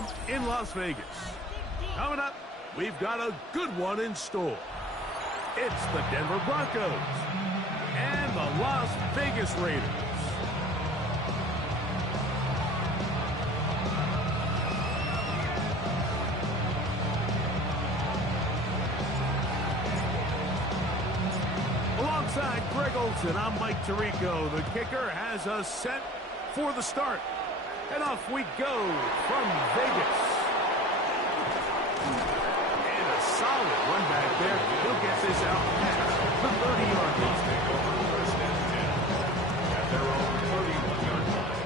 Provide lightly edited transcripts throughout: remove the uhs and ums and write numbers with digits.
Stadium in Las Vegas. Coming up, we've got a good one in store. It's the Denver Broncos and the Las Vegas Raiders. Alongside Greg Olson, I'm Mike Tirico. The kicker has us set for the start. And off we go from Vegas. And a solid run back there. He'll get this out past the 30-yard line. First and 10 at their own 31-yard line.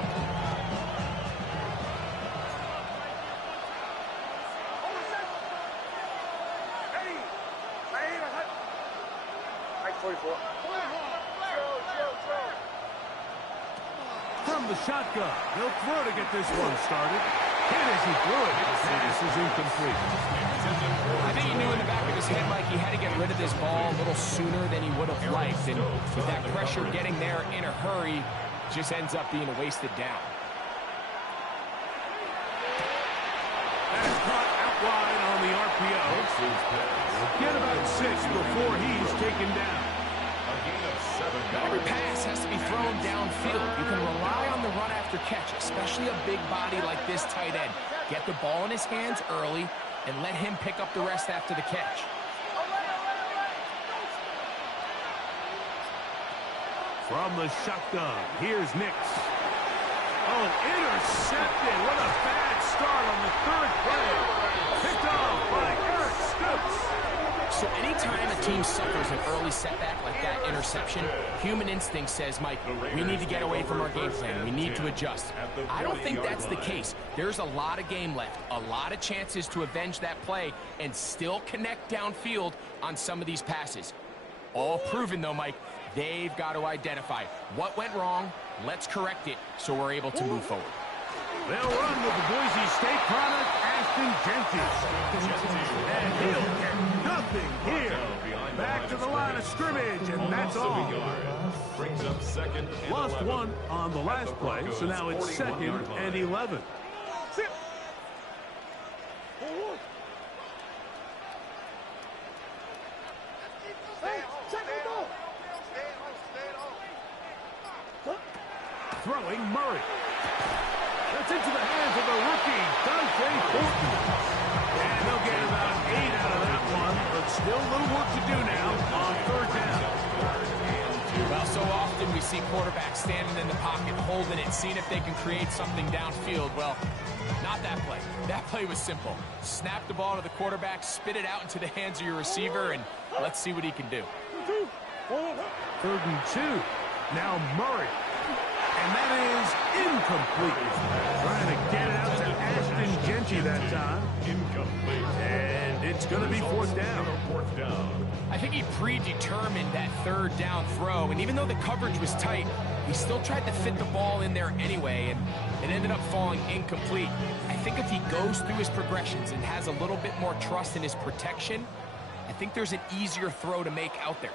From the shotgun, he'll throw to get this one started. Hit as he threw it. Pass is incomplete. I think he knew in the back of his head, Mike, he had to get rid of this ball a little sooner than he would have liked. And with that pressure getting there in a hurry, just ends up being a wasted down. That is caught out wide on the RPO. Get about 6 before he's taken down. Every pass has to be thrown downfield. You can rely on the run after catch, especially a big body like this tight end. Get the ball in his hands early and let him pick up the rest after the catch. From the shotgun, here's Nix. Oh, intercepted. What a bad start on the third play. Picked off by Eric Stokes. So anytime a team suffers an early setback like that interception, human instinct says, Mike, we need to get away from our game plan. We need to adjust. I don't think that's the case. There's a lot of game left, a lot of chances to avenge that play and still connect downfield on some of these passes. All proven, though, Mike, they've got to identify what went wrong, let's correct it so we're able to move forward. They'll run with the Boise State product, Ashton Jenkins. And he'll get nothing here. Back to the line of scrimmage, and that's all. Brings up second. Lost one on the last play, so now it's 2nd and 11. Throwing Murray. That's into the hands of the rookie, Dante Thornton. And they'll get about 8 out of that one, but still a little work to do now on 3rd down. Well, so often we see quarterbacks standing in the pocket, holding it, seeing if they can create something downfield. Well, not that play. That play was simple. Snap the ball to the quarterback, spit it out into the hands of your receiver, and let's see what he can do. 3rd and 2. Now Murray. And that is incomplete. Trying to get it out to Ashton Jenkins that time. Incomplete. And it's going to be 4th down. I think he predetermined that 3rd down throw, and even though the coverage was tight, he still tried to fit the ball in there anyway, and it ended up falling incomplete. I think if he goes through his progressions and has a little bit more trust in his protection, I think there's an easier throw to make out there.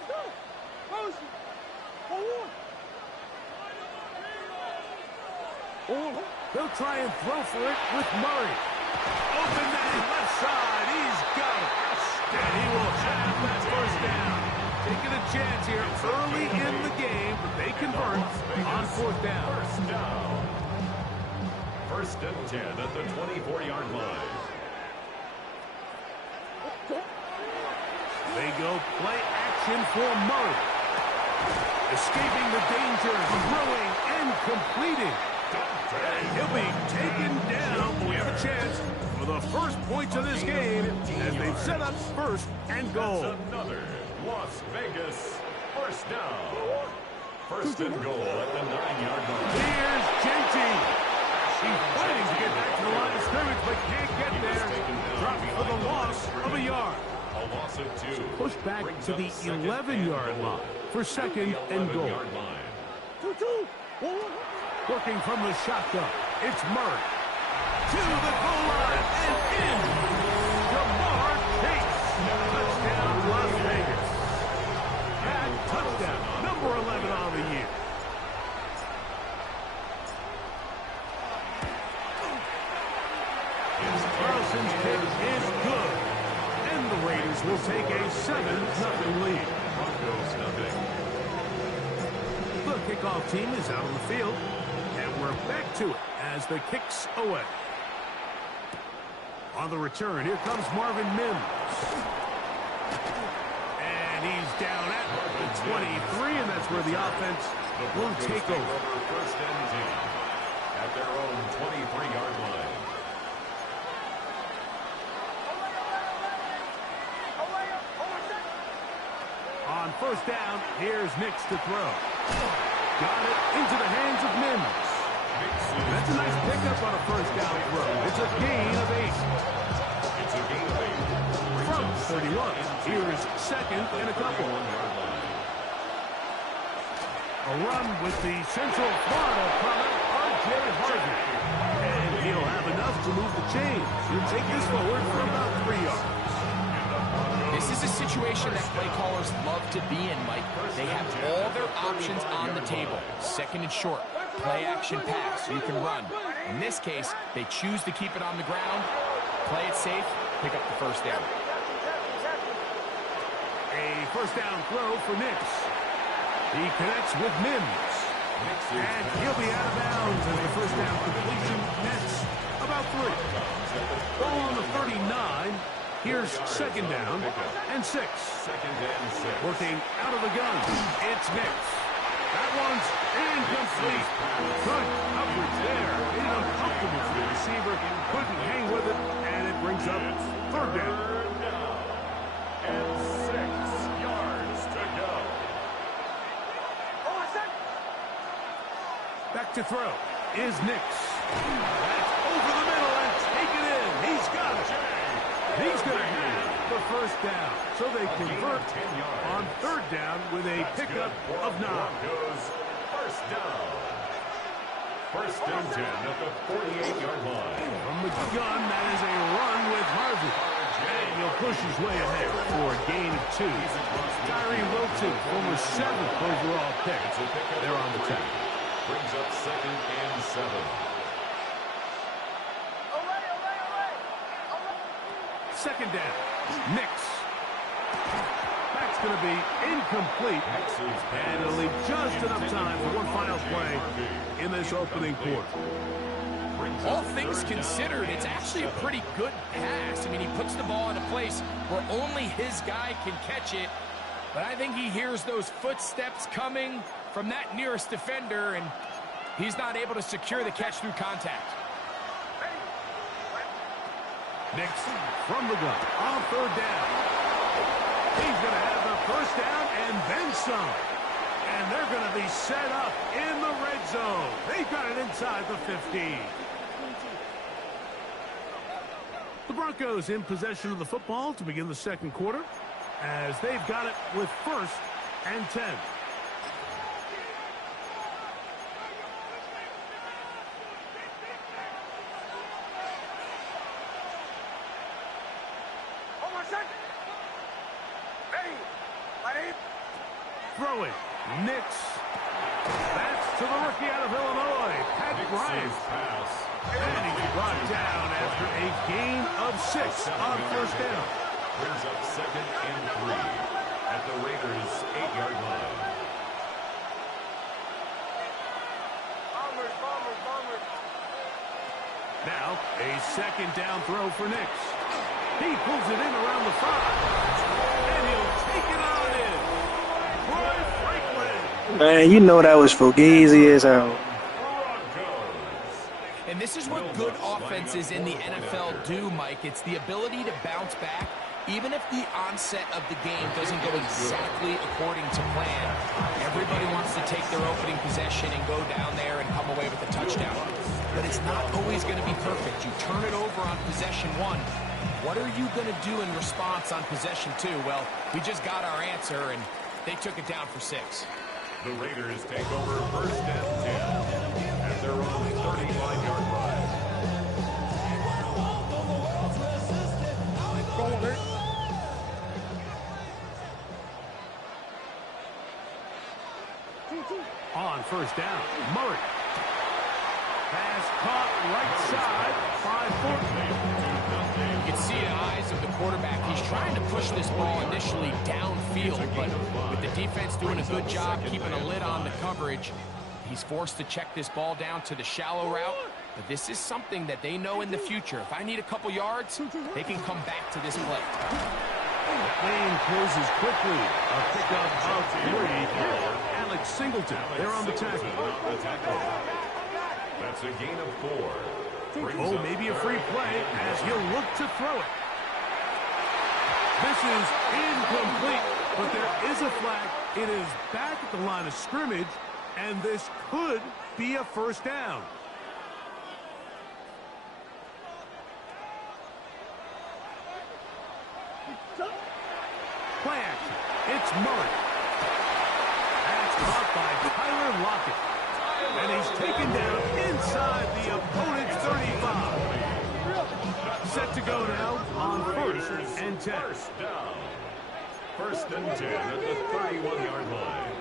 They'll try and throw for it with Murray. Open man, left side. He's got it. And he will have that 1st down. Taking a chance here early in the game, but they convert on 4th down. 1st and 10 at the 24-yard line. They go play action for Murray. Escaping the danger, throwing and completing. And he'll be taken down. We have a chance for the first points of this game as they've set up 1st and goal. That's another Las Vegas 1st down. 1st and goal at the 9-yard line. Here's Jenkins. He's fighting to get back to the line of scrimmage, but can't get there. Dropped for the loss of a yard. A loss of 2. Push back to the 11-yard line for 2nd and goal. Working from the shotgun, it's Murray. To the goal line and in. Jamar Chase. Touchdown, Las Vegas. And touchdown, number 11 on the year. Carlson's kick is good. And the Raiders will take a 7-0 lead. Broncos nothing. The kickoff team is out on the field. And we're back to it as the kick's away. On the return, here comes Marvin Mims. And he's down at the 23, and that's where the offense will take over. First and 10 at their own 23-yard line. On first down, here's Nix to throw. Got it into the hands of Mims. That's a nice pickup on a first down throw. It's a gain of 8. It's a gain of 8. From 31. Here's second and a couple. A run with the Central Florida product, R.J. Harvey. And he'll have enough to move the chains. He'll take this forward for about 3 yards. This is a situation that play callers love to be in, Mike. They have all their options on the table. Second and short, play action pass, you can run. In this case, they choose to keep it on the ground, play it safe, pick up the first down. A first down throw for Nix. He connects with Mims. And he'll be out of bounds as the first down completion nets about 3. Ball on the 39. Here's second down and 6. Working out of the gun. It's Nix. That one's incomplete. Good coverage there. It's uncomfortable for the receiver. Couldn't hang with it, and it brings up third down. And 6 yards to go. Back to throw is Nix. That's over the middle and taken in. He's got it. He's going to have the first down. So they convert on third down with a pickup of 9. First down. First and 10 at the 48-yard line. From the gun, that is a run with Harvey. And he'll push his way ahead for a gain of 2. Tyree Wilton, former 7th overall pick. They're on the 10. Brings up second and 7. Second down. Nix. That's going to be incomplete. And it'll leave just enough time for one final play in this opening quarter. All things considered, it's actually a pretty good pass. I mean, he puts the ball in a place where only his guy can catch it. But I think he hears those footsteps coming from that nearest defender, and he's not able to secure the catch through contact. Nix from the gun on third down. He's going to have the first down and then some. And they're going to be set up in the red zone. They've got it inside the 15. The Broncos in possession of the football to begin the second quarter as they've got it with first and 10. Throwing. Nix. That's to the rookie out of Illinois, Pat Bryant. And he's brought down after a gain of 6 on first down. Brings up second and 3 at the Raiders' 8-yard line. Now, a second down throw for Nix. He pulls it in around the 5. And he'll take it on in. Troy Franklin. Man, you know that was fugazi as hell. And this is what good offenses in the NFL do, Mike. It's the ability to bounce back, even if the onset of the game doesn't go exactly according to plan. Everybody wants to take their opening possession and go down there and come away with a touchdown. But it's not always going to be perfect. You turn it over on possession 1. What are you going to do in response on possession 2? Well, we just got our answer, and they took it down for 6. The Raiders take over first and 10 at their own 35-yard line. On first down, Murray. Pass caught right side by Thornton. quarterback. He's trying to push this ball initially downfield, but with the defense doing a good job keeping a lid on the coverage, he's forced to check this ball down to the shallow route. But this is something that they know in the future. If I need a couple yards, they can come back to this play. Lane closes quickly. A pickup of 3 for Alex Singleton. They're on the tackle. That's a gain of 4. Oh, maybe a free play as he'll look to throw it. This is incomplete, but there is a flag. It is back at the line of scrimmage, and this could be a first down. Play action. It's Murray. That's caught by Tyler Lockett. And he's taken down inside the opponent's 35. Set to go now on 1st and 10. First down. 1st and 10 at the 31-yard line.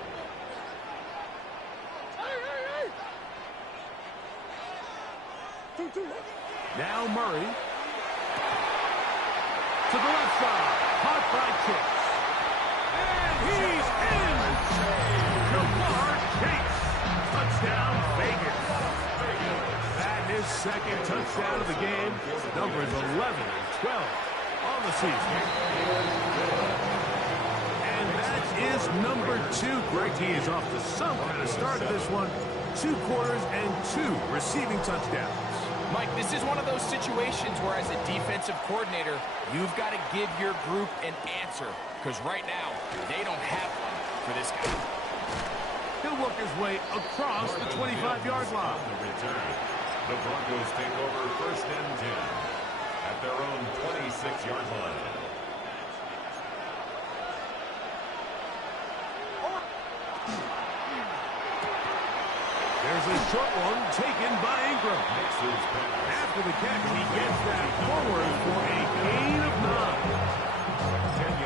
Now Murray. To the left side. Caught by Chase. And he's in. Jamar Chase. Touchdown, Vegas. That is second touchdown of the game. Numbers 11 and 12 on the season. And that is number 2. Greg T is off to some kind of start of this one. 2 quarters and 2 receiving touchdowns. Mike, this is one of those situations where as a defensive coordinator, you've got to give your group an answer. Because right now, they don't have one for this guy. He'll work his way across the 25-yard line. The return. The Broncos take over 1st and 10 at their own 26-yard line. There's a short one taken by Ingram. After the catch, he gets that forward for a gain of 9.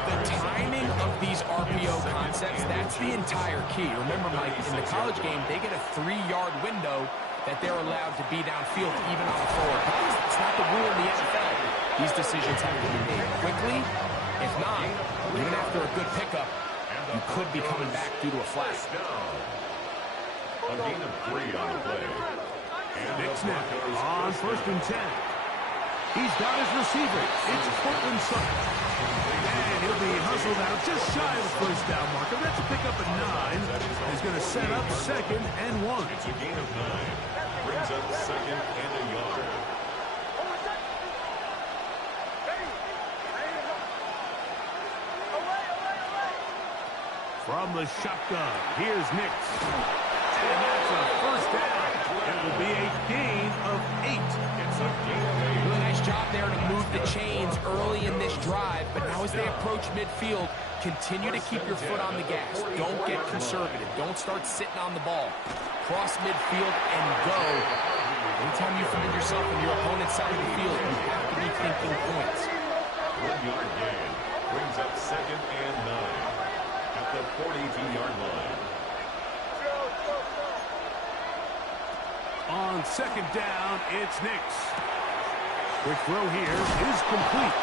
The timing of these RPO concepts, that's the entire key. Remember, Mike, in the college game, they get a 3-yard window that they're allowed to be downfield even on a forward pass. It's not the rule in the NFL. These decisions have to be made quickly. If not, even after a good pickup, you could be coming back due to a flag. A gain of 3 on the play. And Nick Smith on 1st and 10. He's got his receiver. It's Portland Sutton. And he'll be hustled out just shy of the first down marker. That's a pickup at 9. He's going to set up 2nd and 1. It's a gain of 9. Brings up 2nd and a yard. From the shotgun, here's Nix. And that's a first down. It will be a gain of 8. It's a gain of 8. Really nice job there to move the chains early in this drive, but now as they approach midfield, continue to keep your foot on the gas. Don't get conservative. Don't start sitting on the ball. Cross midfield and go. Anytime you find yourself on your opponent's side of the field, you have to be thinking points. 1-yard gain. Brings up 2nd and 9 at the 42-yard line. On 2nd down, it's Nix. Quick throw here is complete.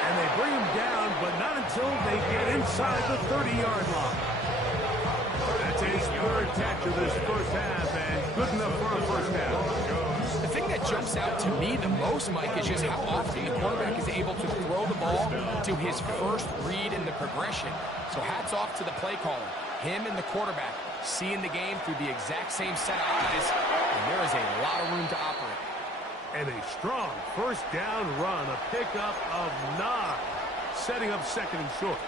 And they bring him down, but not until they get inside the 30-yard line. That's his 3rd catch of this first half, and good enough for a first down. The thing that jumps out to me the most, Mike, is just how often the quarterback is able to throw the ball to his first read in the progression. So hats off to the play caller. Him and the quarterback seeing the game through the exact same set of eyes, and there is a lot of room to operate. And a strong first down run, a pickup of 9, setting up 2nd and short.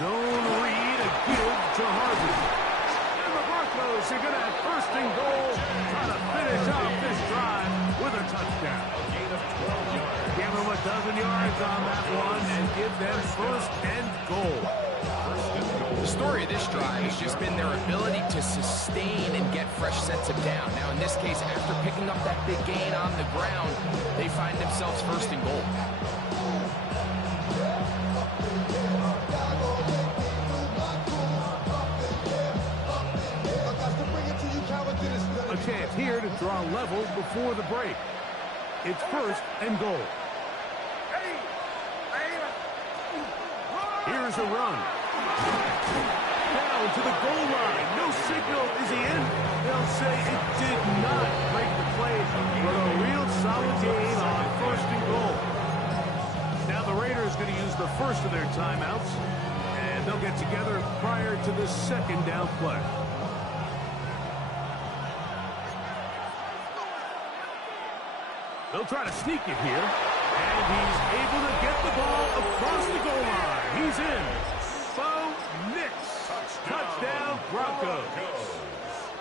Zone read, a give to Harvey. And the Broncos are going to have 1st and goal, trying to finish off this drive with a touchdown. Give them a dozen yards on that one and give them 1st and goal. The story of this drive has just been their ability to sustain and get fresh sets of down. Now, in this case, after picking up that big gain on the ground, they find themselves 1st and goal. draw level before the break. It's first and goal. Here's a run. Down to the goal line. No signal. Is he in? They'll say it did not break the play, but a real solid gain on first and goal. Now the Raiders going to use the first of their timeouts, and they'll get together prior to the second down play. They'll try to sneak it here, and he's able to get the ball across the goal line. He's in. Bo Nix. Touchdown, Broncos.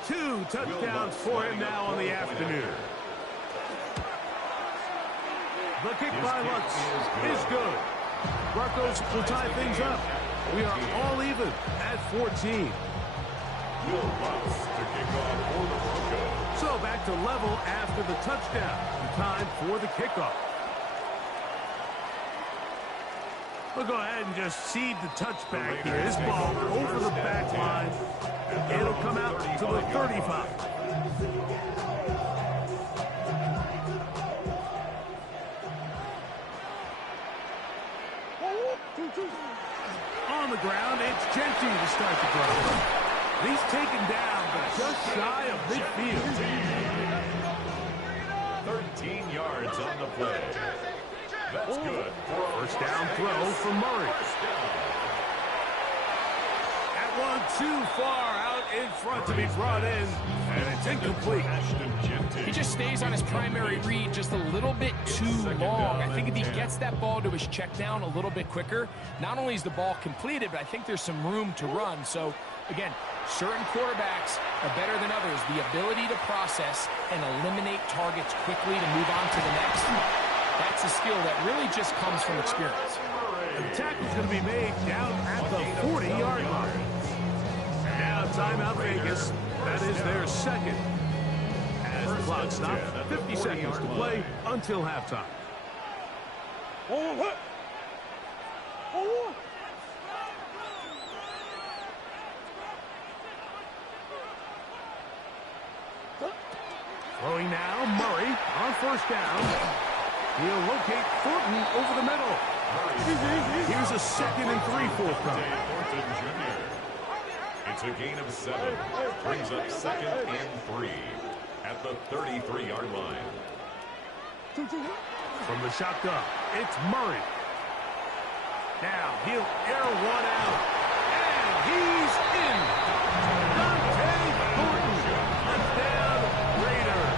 2 touchdowns for him now on the afternoon. The kick by Lutz is good. Broncos will tie things up. We are all even at 14. So back to level after the touchdown. Time for the kickoff. We'll go ahead and just seed the touchback here. His ball over the back line. It'll come out to the 35. On the ground, it's Gentry to start the drive. He's taken down, but just shy of midfield. 13 yards on the play. That's good. First down throw for Murray. That one too far out in front to be brought in, and it's incomplete. He just stays on his primary read just a little bit too long. I think if he gets that ball to his check down a little bit quicker, not only is the ball completed, but I think there's some room to run. So, again, certain quarterbacks are better than others. The ability to process and eliminate targets quickly to move on to the next, that's a skill that really just comes from experience. The tackle's going to be made down at the 40-yard line. Now timeout Vegas. That is their second. As the clock stops, 50 seconds to play until halftime. Throwing now, Murray on first down. He'll locate Thornton over the middle. Here's a 2nd and 3 forthcoming. It's a gain of 7. Brings up 2nd and 3 at the 33-yard line. From the shotgun, it's Murray. Now he'll air one out, and he's in. Dante Thornton, touchdown Raiders.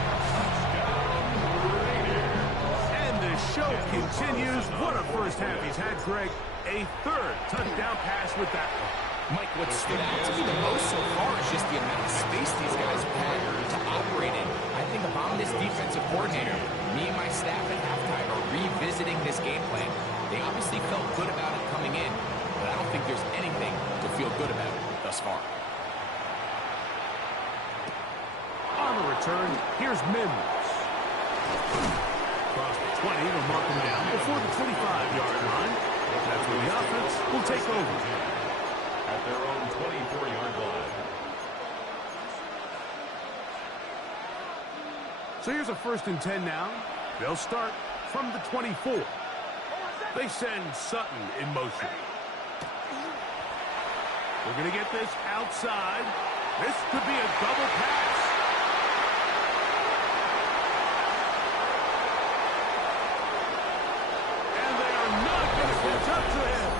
And the show continues. What a first half he's had, Greg. A 3rd touchdown pass with that one. Mike, what stood out to me the most so far is just the amount of space these guys have had to operate in. I think if I'm this defensive coordinator, me and my staff at halftime are revisiting this game plan. They obviously felt good about it coming in, but I don't think there's anything to feel good about thus far. On the return, here's Mims. Across the 20, they'll mark him down before the 25-yard line. That's where the offense will take over. At their own 24-yard line. So here's a 1st and 10 now. They'll start from the 24. They send Sutton in motion. They're going to get this outside. This could be a double pass. And they are not going to catch up to him.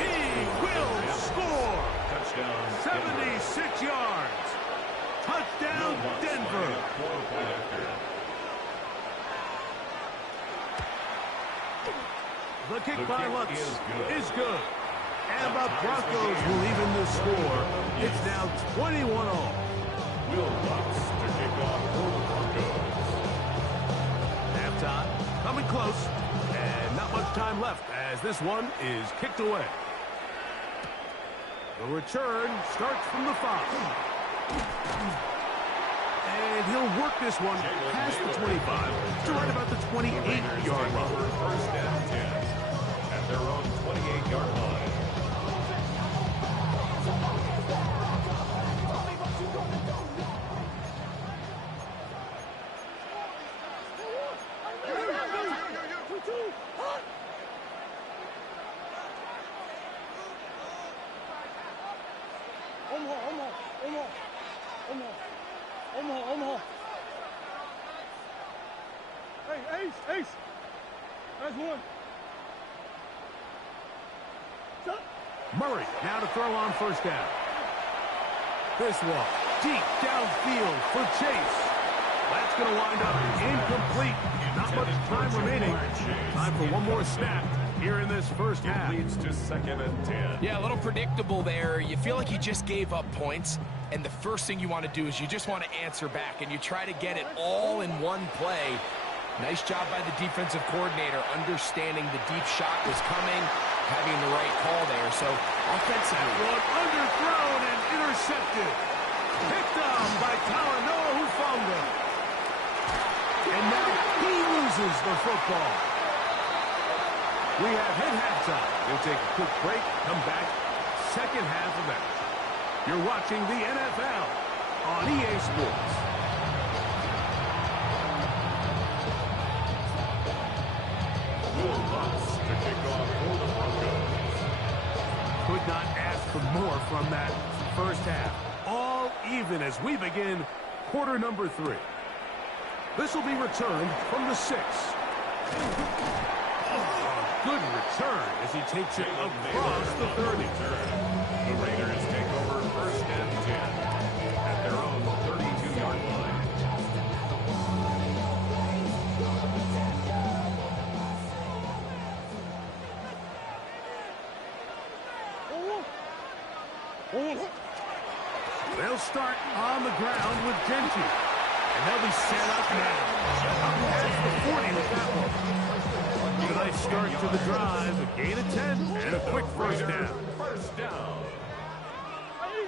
He will score. Touchdown. 76 yards. Touchdown, Denver. The kick by Lutz is good. And the Broncos will even the score. It's now 21-all. Will Lutz to kick off for the Broncos. Halftime coming close. And not much time left as this one is kicked away. The return starts from the 5. And he'll work this one past the 25 to right about the 28-yard line. First and 10 at their own 28-yard line. Hey, Ace. That's one. Murray now to throw on first down. This one deep downfield for Chase. That's going to wind up incomplete. Not much time remaining. Time for one more snap here in this first half. Leads to 2nd and 10. Yeah, a little predictable there. You feel like you just gave up points, and the first thing you want to do is you just want to answer back, and you try to get it all in one play. Nice job by the defensive coordinator, understanding the deep shot was coming, having the right call there. So offensively, One underthrown and intercepted. Picked up by Talanoa Hufanga. And now he loses the football. We have hit halftime. We'll take a quick break, come back, second half of action. You're watching the NFL on EA Sports. Will Lutz to kick off for the Broncos. Could not ask for more from that first half. All even as we begin quarter number 3. This will be returned from the 6. Good return as he takes it across the 30. The Raiders take over 1st and 10 at their own 32-yard line. They'll start on the ground with Genty. And they'll be set up now. Up past the 40 with that one. A nice start to the drive. A gain of 10 and a quick first down. First down.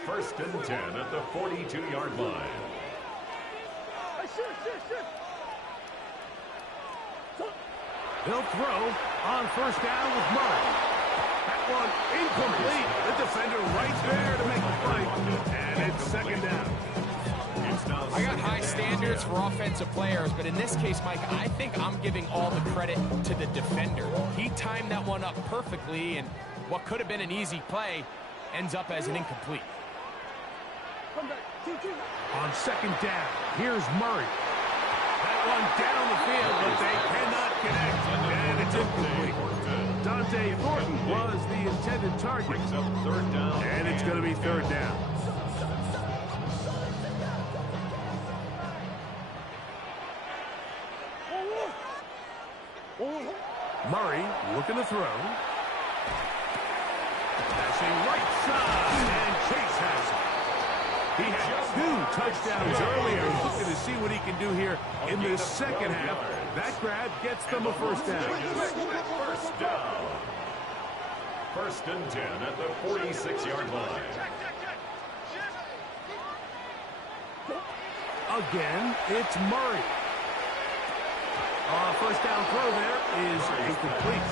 1st and 10 at the 42-yard line. They'll throw on first down with Murray. That one incomplete. The defender right there to make the fight. And it's 2nd down. I got high standards for offensive players, but in this case, Mike, I think I'm giving all the credit to the defender. He timed that one up perfectly, and what could have been an easy play ends up as an incomplete. On 2nd down, here's Murray. That one down the field, but they cannot connect, and it's incomplete. Dante Thornton was the intended target, and it's going to be 3rd down. Murray looking to throw. Passing right side, and Chase has it. He had 2 touchdowns earlier. Looking to see what he can do here in this second half. That grab gets them a first down. First down. 1st and 10 at the 46-yard line. Again, it's Murray. First down throw there is incomplete.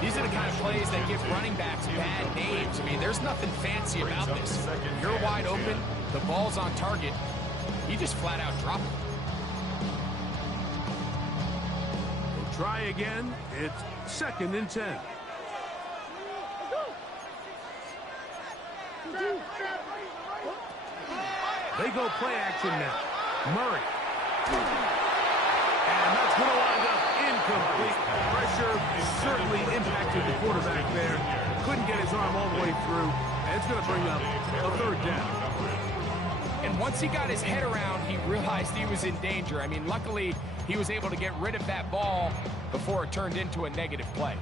These are the kind of plays that give running backs bad names. I mean, there's nothing fancy about this. You're wide open, the ball's on target, you just flat out drop it. We'll try again. It's 2nd and 10. They go play action now. Murray. And that's going to wind up incomplete. Pressure certainly impacted the quarterback there. Couldn't get his arm all the way through. And it's going to bring up a 3rd down. And once he got his head around, he realized he was in danger. I mean, luckily, he was able to get rid of that ball before it turned into a negative play.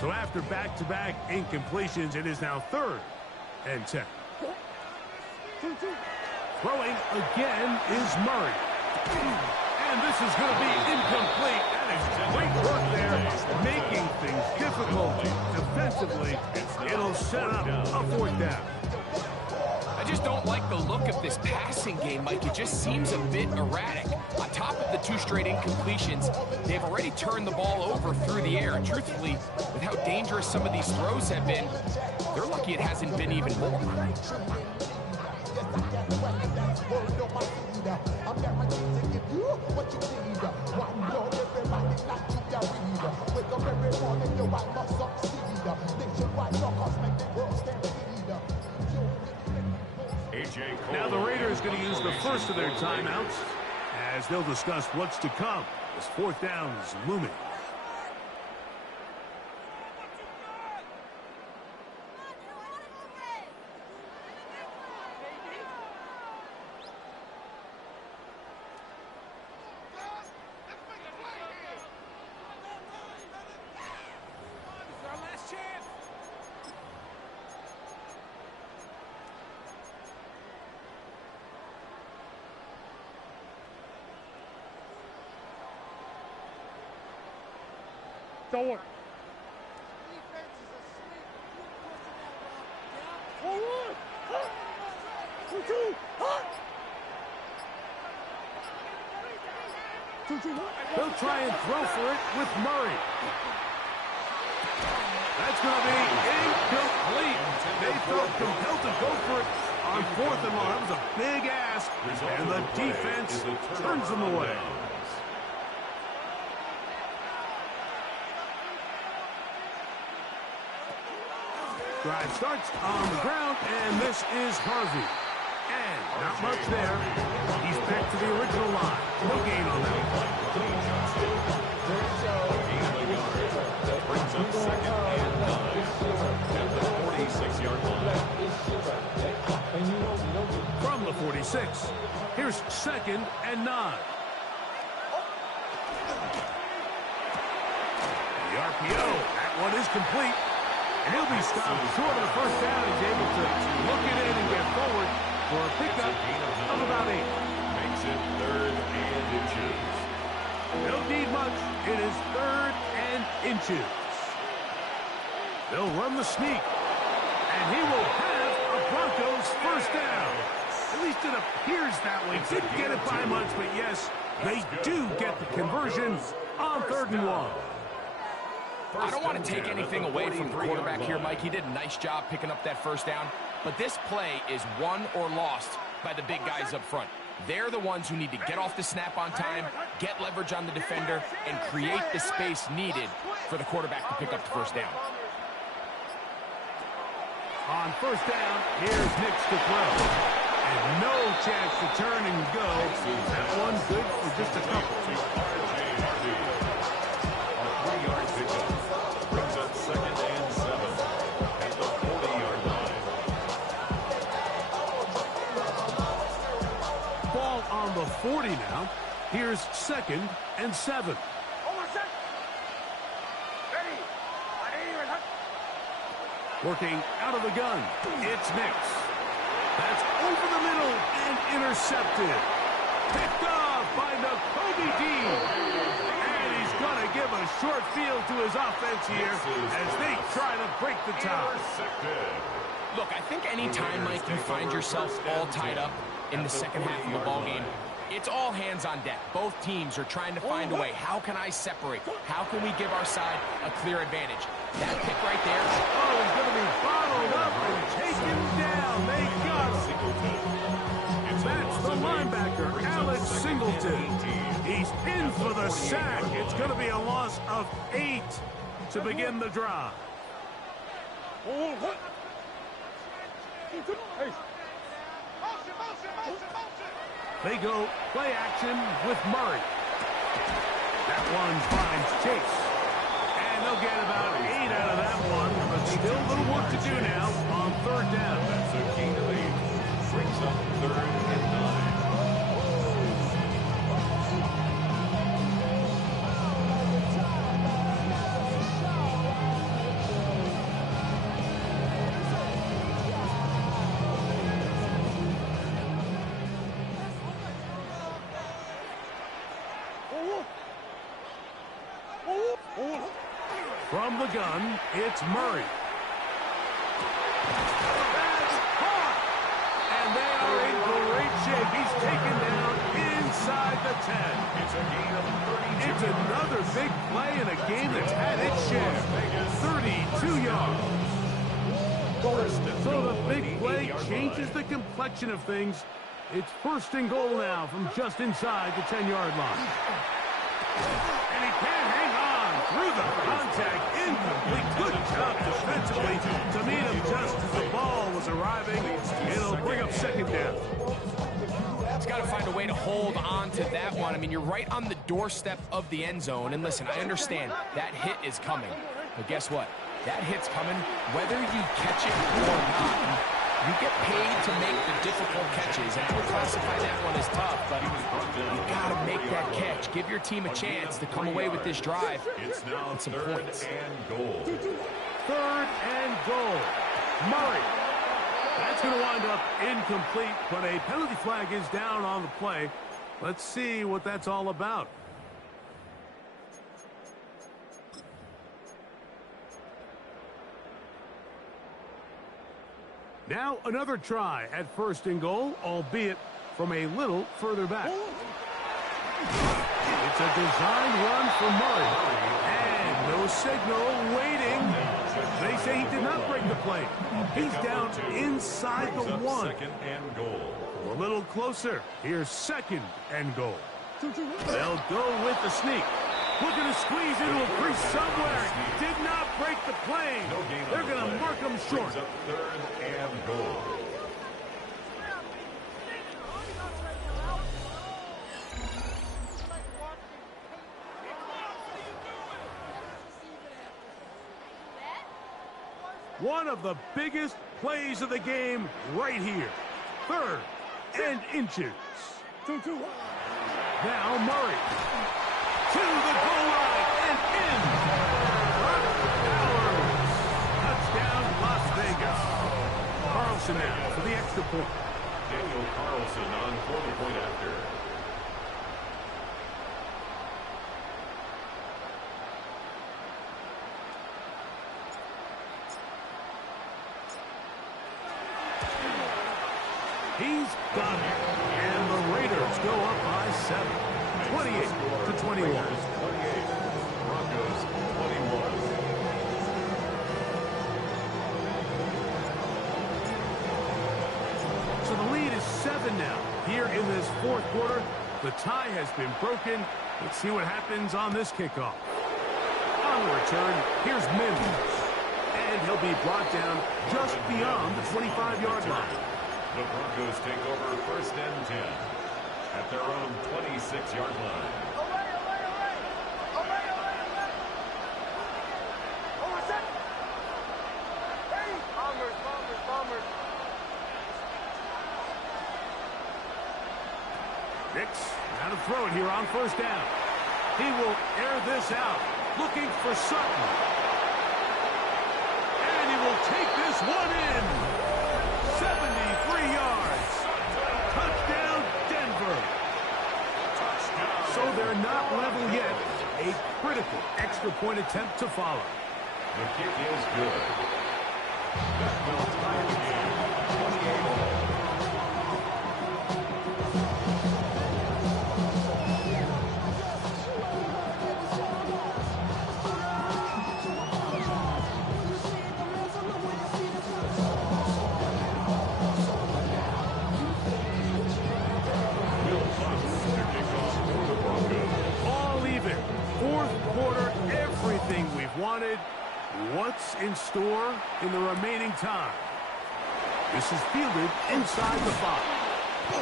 So after back-to-back incompletions, it is now 3rd and 10. Throwing again is Murray. And this is going to be incomplete. That is great work there, making things difficult defensively. It'll set up a 4th down. I just don't like the look of this passing game, Mike. It just seems a bit erratic. On top of the 2 straight incompletions, they've already turned the ball over through the air. And truthfully, with how dangerous some of these throws have been, they're lucky it hasn't been even more. first of their timeouts as they'll discuss what's to come. This fourth down is looming. Don't worry. Forward! Hut! 2-2! Hut! 2-2, what? They'll try and throw for it with Murray. That's going to be incomplete. They felt compelled to go for it on fourth and long. That was a big ask, and the defense turns them away. Drive starts on the ground, and this is Harvey. And not much there. He's back to the original line. No gain on that. Brings up second and 9 at the 46-yard line. From the 46, here's second and 9. The RPO, that one is complete. And he'll be stopped short of the first down. He's able to look it in and get forward for a pickup of about 8. Makes it third and inches. Don't need much. It is third and inches. They'll run the sneak. And he will have a Broncos first down. At least it appears that way. Didn't get it by much, but yes, they do get the conversion on 3rd and 1. I don't want to take anything away from the quarterback here, Mike. He did a nice job picking up that first down. But this play is won or lost by the big guys up front. They're the ones who need to get off the snap on time, get leverage on the defender, and create the space needed for the quarterback to pick up the first down. On first down, here's Nix to throw. And no chance to turn and go. That one's good for just a couple. On the 40 now. Here's second and 7. Working out of the gun. It's Nix. That's over the middle and intercepted. Picked off by Nakobe Dean. And he's going to give a short field to his offense here as they try to break the tie. Look, I think any time, Mike, you find yourself all tied up in the second half of the ballgame, it's all hands on deck. Both teams are trying to find a way. How can I separate? How can we give our side a clear advantage? That pick right there. Oh, he's going to be bottled up and taken down. They got him. That's the linebacker, Alex Singleton. He's in for the sack. It's going to be a loss of 8 to begin the drive. They go play action with Murray. That one finds Chase. And they'll get about 8 out of that one, but still a little work to do now on 3rd down. That's a gain of 8. Brings up 3rd and 9. From the gun, it's Murray. That's caught! And they are in great shape. He's taken down inside the 10. It's a gain of 32. It's another big play in a game that's had its share. 32 yards. So the big play changes the complexion of things. It's 1st and goal now from just inside the 10-yard line. And he can't hang on through the contact. Incomplete. Good job defensively to meet him just as the ball was arriving. It'll bring up 2nd down. He's got to find a way to hold on to that one. I mean, you're right on the doorstep of the end zone. And listen, I understand that hit is coming. But guess what? That hit's coming whether you catch it or not. You get paid to make the difficult catches, and I would classify that one as tough, but you got to make that catch. Give your team a chance to come away with this drive and some points. Third and goal. Murray. That's going to wind up incomplete, but a penalty flag is down on the play. Let's see what that's all about. Now another try at first and goal, albeit from a little further back. It's a designed run for Murray. And no signal, waiting. They say he did not break the play. He's down inside the one. Second and goal. A little closer. Here's second and goal. They'll go with the sneak. Looking to squeeze into a crease somewhere. Did not break the plane. They're going to mark him short. Third and goal. One of the biggest plays of the game right here. Third and inches. Now Murray. To the goal line and in. Touchdown, Las Vegas. Carlson now for the extra point. Daniel Carlson on for the point after. He's got it. And the Raiders go up by 7. 28-21. Broncos 21. So the lead is 7 now. Here in this fourth quarter, the tie has been broken. Let's see what happens on this kickoff. On the return, here's Mims. And he'll be brought down just beyond the 25-yard line. The Broncos take over first and 10 at their own 26-yard line. Nix, now to throw it here on first down. He will air this out, looking for Sutton. And he will take this one in. 73 yards. Touchdown, Denver. So they're not level yet. A critical extra point attempt to follow. The kick is good. That will tie the game. 28-all. Wanted. What's in store in the remaining time? This is fielded inside the 5.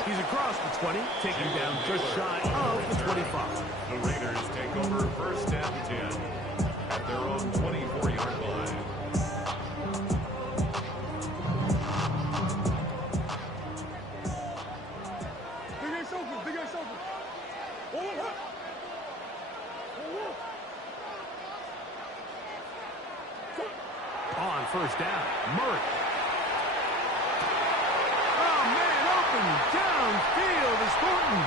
He's across the 20, taking down just shy of the 25. The Raiders take over first and 10 at their own 24-yard line. Big ass open. On first down, Murray. Oh, man, open downfield is Thornton.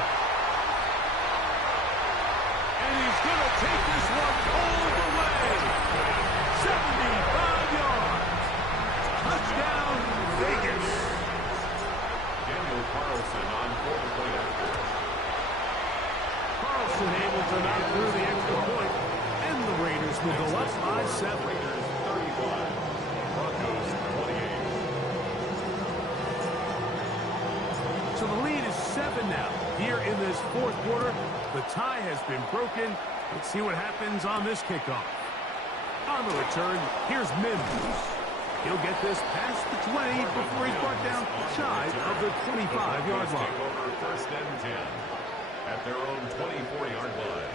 And he's going to take this one all the way. 75 yards. Touchdown, Vegas. Daniel Carlson on for the point after. Carlson able to knock through the extra point, and the Raiders will go up by 7. Raiders 35. Broncos 28. So the lead is 7 now. Here in this fourth quarter, the tie has been broken. Let's see what happens on this kickoff. On the return, here's Mims. He'll get this past the 20 before he's brought down shy of the 25-yard line. Take over first and 10 at their own 24-yard line.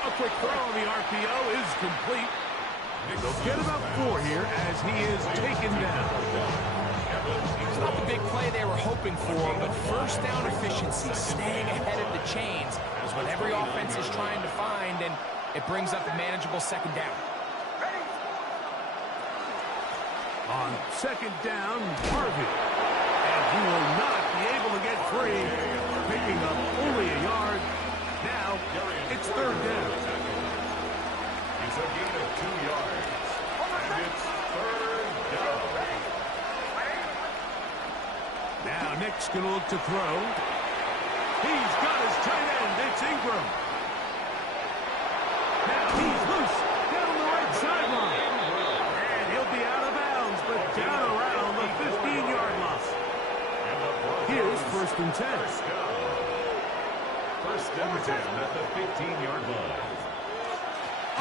A quick throw on the RPO is complete. They'll get about 4 here as he is taken down. It's not the big play they were hoping for, but first down efficiency, staying ahead of the chains, is what every offense is trying to find, and it brings up a manageable second down. On second down, Harvey. And he will not be able to get free, picking up only a yard. Now, it's third down. It's a gain of 2 yards. And it's third down. Now, Nick's going to look to throw. He's got his tight end. It's Ingram. Now he's loose down the right sideline. And he'll be out of bounds, but down around the 15-yard line. Here's first and 10. First and 10 at the 15-yard line.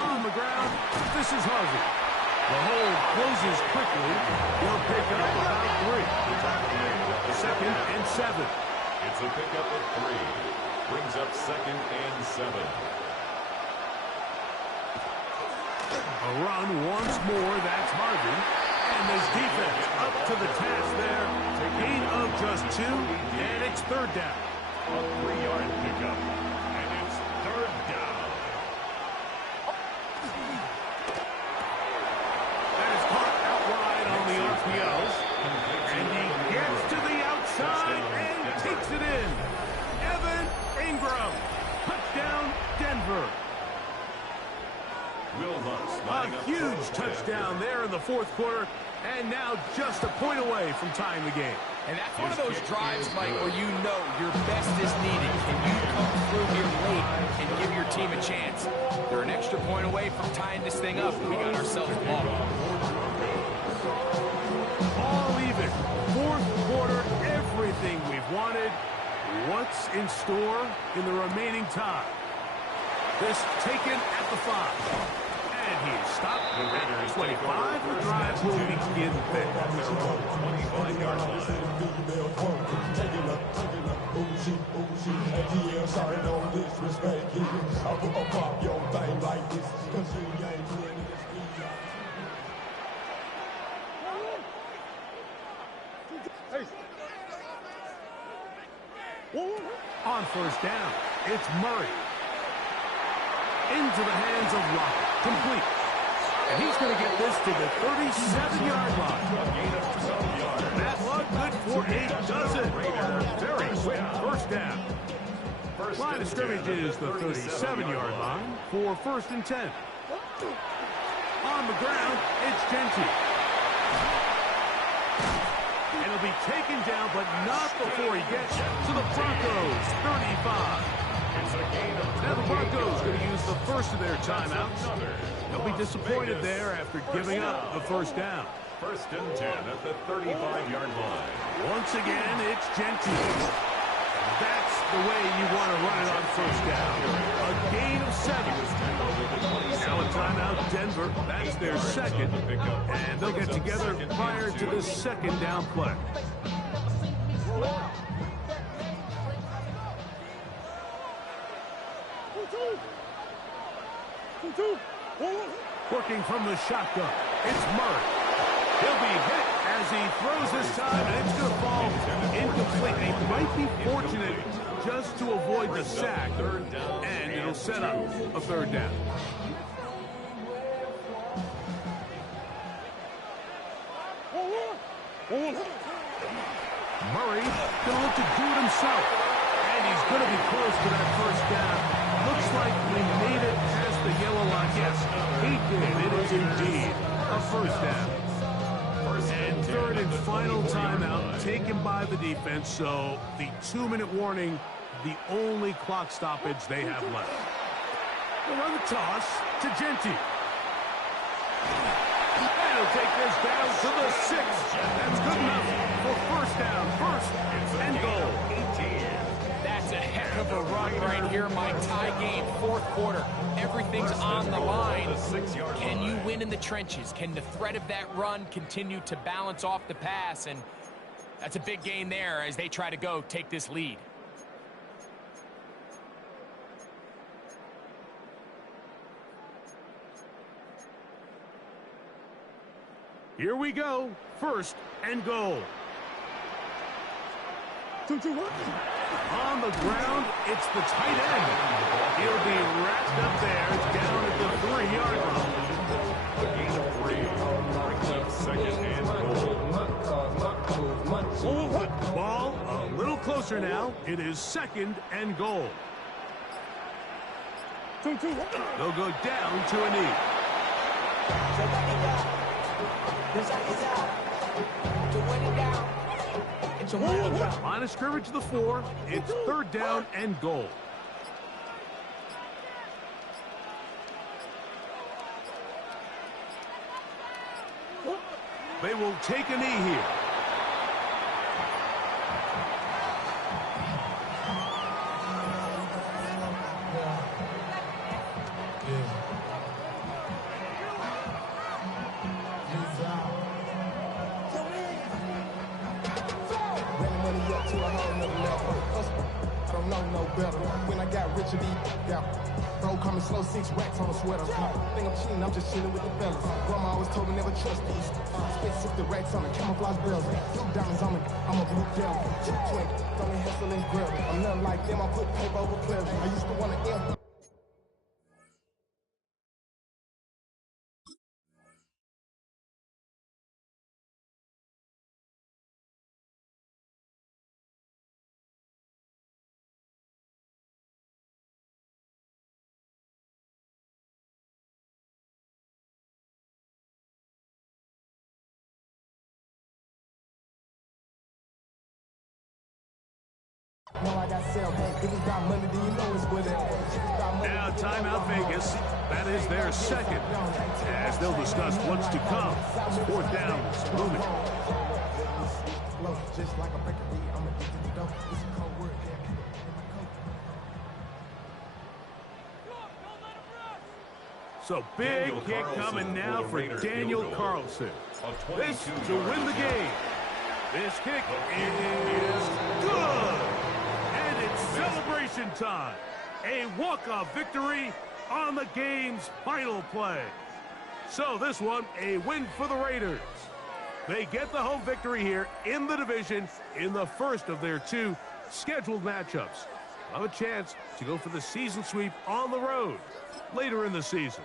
On the ground, this is Harvey. The hold closes quickly. He'll pick up about 3. Second and 7. It's a pickup of 3. Brings up second and 7. A run once more, that's Harvey. And this defense up to the task there. Gain of just 2, and it's third down. A 3-yard pickup, and it's third down. That is caught out wide on the RPO. And he gets to the outside and takes it in. Evan Ingram. Touchdown, Denver. A huge touchdown there in the fourth quarter, and now just a point away from tying the game. And that's one of those drives, Mike, where you know your best is needed. Can you come through here late and give your team a chance? They're an extra point away from tying this thing up. We got ourselves a ball. All even. Fourth quarter, everything we've wanted. What's in store in the remaining time? This taken at the 5. And he's stopped at 25. The drive will begin there. 25-yard line. On first down, it's Murray. Into the hands of Lockett. Complete. And he's going to get this to the 37-yard line. That look good for a dozen. Very quick first down. Line of scrimmage is the 37-yard line for first and 10. On the ground, it's Genty. And he'll be taken down, but not before he gets to the Broncos' 35. Now the Broncos going to use the first of their timeouts. They'll be disappointed there after giving up the first down. First and 10 at the 35-yard line. Once again, it's Genty. That's the way you want to run it on first down. A gain of 7. Now a timeout, Denver. That's their second. And they'll get together prior to this second down play. Working from the shotgun, it's Murray. He'll be hit as he throws this time, and it's going to fall incomplete. He might be fortunate just to avoid the sack, and it'll set up a third down. Murray going to look to do it himself, and he's going to be close to that first down. Looks like we made it past the yellow line. Yes, he did. It is indeed a first down. And third and final timeout taken by the defense, so the 2-minute warning, the only clock stoppage they have left. They'll run the toss to Genty. And he'll take this down to the 6. That's good enough for first down. First and goal. That's a heck of a run right here, Mike. Tie game, fourth quarter. Everything's on the line. Can you win in the trenches? Can the threat of that run continue to balance off the pass? And that's a big gain there as they try to go take this lead. Here we go. First and goal. 2-2-1. On the ground, it's the tight end. He'll be wrapped up there down at the 3-yard line. A gain of 3 brings up second and goal. Ball a little closer now. It is second and goal. 2-2-1. They'll go down to a knee. Line of scrimmage to the 4. It's third down and goal. They will take a knee here. When I got rich and yeah. Bro, coming slow, 6 racks on a sweater. Think I'm cheating, I'm just chilling with the fellas. Grandma always told me never trust these. Spent 60 racks on the camouflage bells. 2 diamonds on me, I'm a blue devil. Twin, don't hustle and grill. I'm nothing like them, I put paper over pleasure. I used to want to end. Now timeout Vegas. That is their second. As they'll discuss what's to come. Fourth down is looming. So big kick coming now for Daniel Carlson. This to win the game. This kick is good. And it's celebration time. A walk-off victory on the game's final play. So this one, a win for the Raiders. They get the home victory here in the division in the first of their 2 scheduled matchups. Have a chance to go for the season sweep on the road later in the season.